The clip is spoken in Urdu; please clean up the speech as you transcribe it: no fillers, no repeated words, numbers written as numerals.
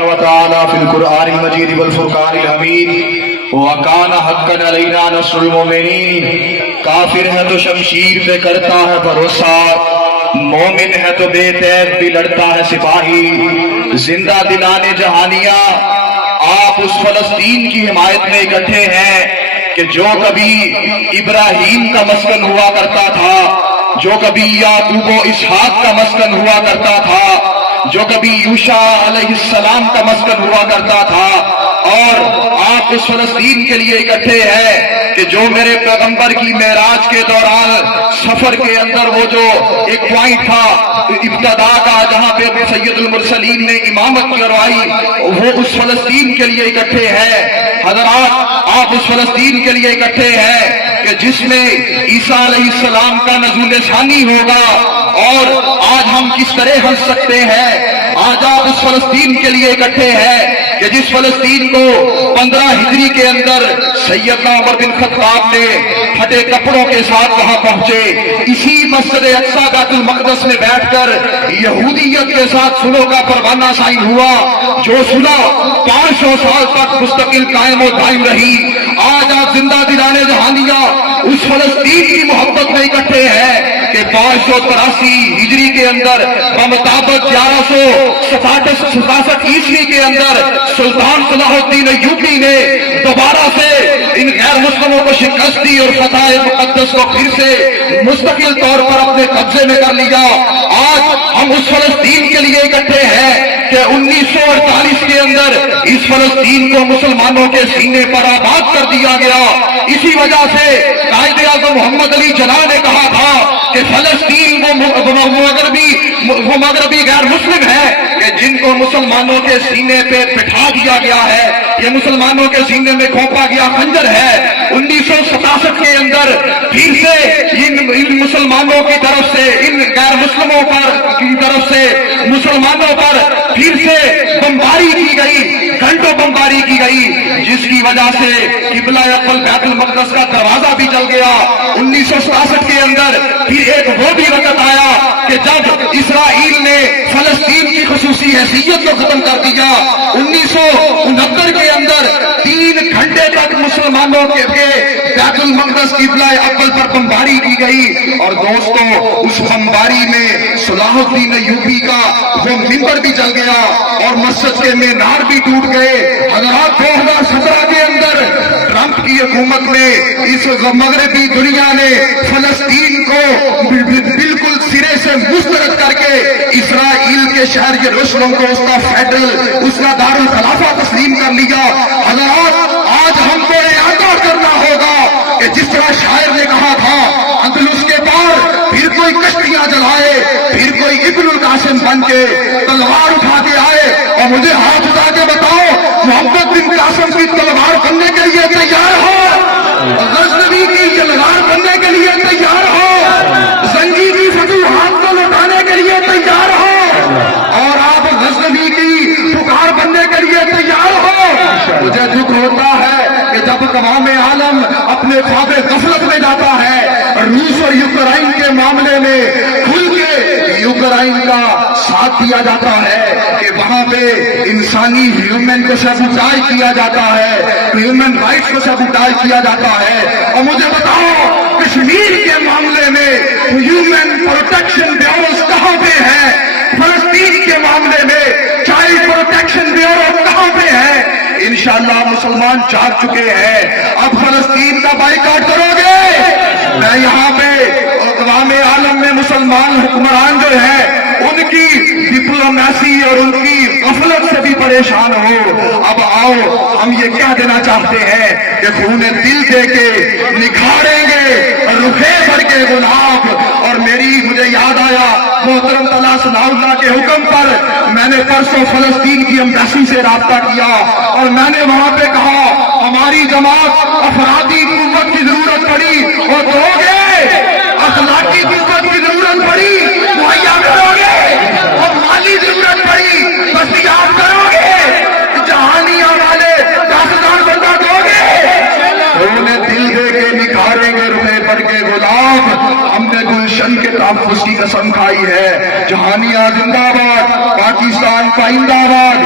وتعالى في القرآن المجيد والفرقان الحميد وكان حقا علينا نصر المؤمنين. کافر ہے تو شمشیر پہ کرتا ہے بھروسہ، مومن ہے تو بے تیغ بھی لڑتا ہے سپاہی. زندہ دلانے جہانیاں آپ اس فلسطین کی حمایت میں اکٹھے ہیں کہ جو کبھی ابراہیم کا مسکن ہوا کرتا تھا، جو کبھی یعقوب و اسحاق کا مسکن ہوا کرتا تھا، جو کبھی یوشع علیہ السلام کا مسکن ہوا کرتا تھا. اور آپ اس فلسطین کے لیے اکٹھے ہیں کہ جو میرے پیغمبر کی معراج کے دوران سفر کے اندر وہ جو ایک پوائنٹ تھا ابتدا کا جہاں پہ سید المرسلین نے امامت کروائی، وہ اس فلسطین کے لیے اکٹھے ہیں. حضرات آپ اس فلسطین کے لیے اکٹھے ہیں کہ جس میں عیسیٰ علیہ السلام کا نزول ثانی ہوگا. اور آج ہم کس طرح ہنس سکتے ہیں؟ آج آپ اس فلسطین کے لیے اکٹھے ہیں کہ جس فلسطین کو 15 ہجری کے اندر سیدنا عمر بن خطاب نے پھٹے کپڑوں کے ساتھ وہاں پہنچے، اسی مسجد اقصی بیت المقدس میں بیٹھ کر یہودیت کے ساتھ صلح کا پروانہ سائن ہوا، جو صلح 500 سال تک مستقل قائم و دائم رہی. آج آپ زندہ دلانے جہانیاں اس فلسطین کی محبت میں اکٹھے ہیں کہ 583 ہجری کے اندر بمطابق 1167 عیسوی کے اندر سلطان صلاح الدین ایوبی نے دوبارہ سے ان غیر مسلموں کو شکست دی اور فتح مقدس کو پھر سے مستقل طور پر اپنے قبضے میں کر لیا. آج ہم اس فلسطین کے لیے اکٹھے ہیں کہ 1948 کے اندر اس فلسطین کو مسلمانوں کے سینے پر آباد کر دیا گیا. اسی وجہ سے قائد اعظم محمد علی جناح نے کہا تھا کہ فلسطین وہ مغربی غیر مسلم ہے کہ جن کو مسلمانوں کے سینے پہ بٹھا دیا گیا ہے، یہ مسلمانوں کے سینے میں کھونپا گیا خنجر ہے. 1967 کے اندر پھر سے ان مسلمانوں کی طرف سے ان غیر مسلموں کی طرف سے مسلمانوں پر پھر سے بمباری کی گئی، گھنٹوں بمباری کی گئی، جس کی وجہ سے قبلہ اول بیت المقدس کا دروازہ بھی جل گیا. 1967 کے اندر پھر ایک وہ بھی وقت آیا کہ جب اسرائیل نے فلسطین کی خصوصی حیثیت کو ختم کر دیا. 1969 کے اندر 3 گھنٹے تک مسلمانوں کے بیت المقدس قبلہ اول پر بمباری کی گئی. اور دوستوں اس بمباری میں صلاح الدین ایوبی کا وہ منبر بھی جل گیا اور مسجد کے مینار بھی ٹوٹ گئے. حضرات 2017 کے اندر ٹرمپ کی حکومت میں اس مغربی دنیا نے فلسطین کو بالکل سرے سے مسترد کر کے اسرائیل کے شہر یروشلم کو اس کا فیڈرل، اس کا دارالخلافہ تسلیم کر لیا. حضرات آج ہم کو اعادہ کرنا ہوگا کہ جس طرح شاعر نے کہا تھا اندلس کے پار پھر کوئی کشتیاں جلائے، پھر کوئی ابن القاسم بن کے تلوار اٹھا کے آئے. اور مجھے ہاتھ اٹھا کے بتاؤ محمد بن قاسم کی تلوار بننے کے لیے تیار ہو؟ غزنوی کی تلوار بننے کے لیے تیار ہو؟ زنگی کی فتوحات کو لوٹانے کے لیے تیار ہو؟ اور آپ غزنوی کی پکار بننے کے لیے تیار ہو؟ مجھے دکھ ہوتا ہے کہ جب تمام عالم اپنے خواب غفلت میں جاتا ہے، روس اور یوکرائن کے معاملے میں کھل کے یوکرائن کا ساتھ دیا جاتا ہے کہ وہاں پہ انسانی ہیومن کو سیبوٹاج کیا جاتا ہے، ہیومن رائٹس کو سیبوٹاج کیا جاتا ہے. اور مجھے بتاؤ کشمیر کے معاملے میں ہیومن پروٹیکشن بیوروز کہاں پہ ہے؟ فلسطین کے معاملے میں چائلڈ پروٹیکشن بیورو کہاں پہ ہے؟ انشاءاللہ مسلمان جاگ چکے ہیں. اب فلسطین کا بائیکاٹ کرو گے؟ میں یہاں پہ اقوام عالم میں مسلمان حکمران جو ہیں ان کی ڈپلومیسی اور ان کی غفلت سے بھی پریشان ہو. اب آؤ ہم یہ کہہ دینا چاہتے ہیں کہ خون دل دے کے نکھاریں گے رخے بھر کے گلاب. اور مجھے یاد آیا محترم طلحہ ثناء اللہ کے حکم پر میں نے پرسوں فلسطین کی ایمبیسی سے رابطہ کیا اور میں نے وہاں پہ کہا ہماری جماعت افرادی قوت کی ضرورت پڑی اور دو گے، اخلاقی قوت کی ضرورت پڑی مہیا کرو گے، اور مالی ضرورت پڑی دستیاب کرو گے، جہانیاں والے 10,000 بندہ دو گے. انہیں دل دے کے نکھاریں گے روحے پر کے گلاب. ہم نے گلشن کے تحفظ کی قسم کھائی ہے. جہانیاں زندہ باد، پاکستان پائندہ باد.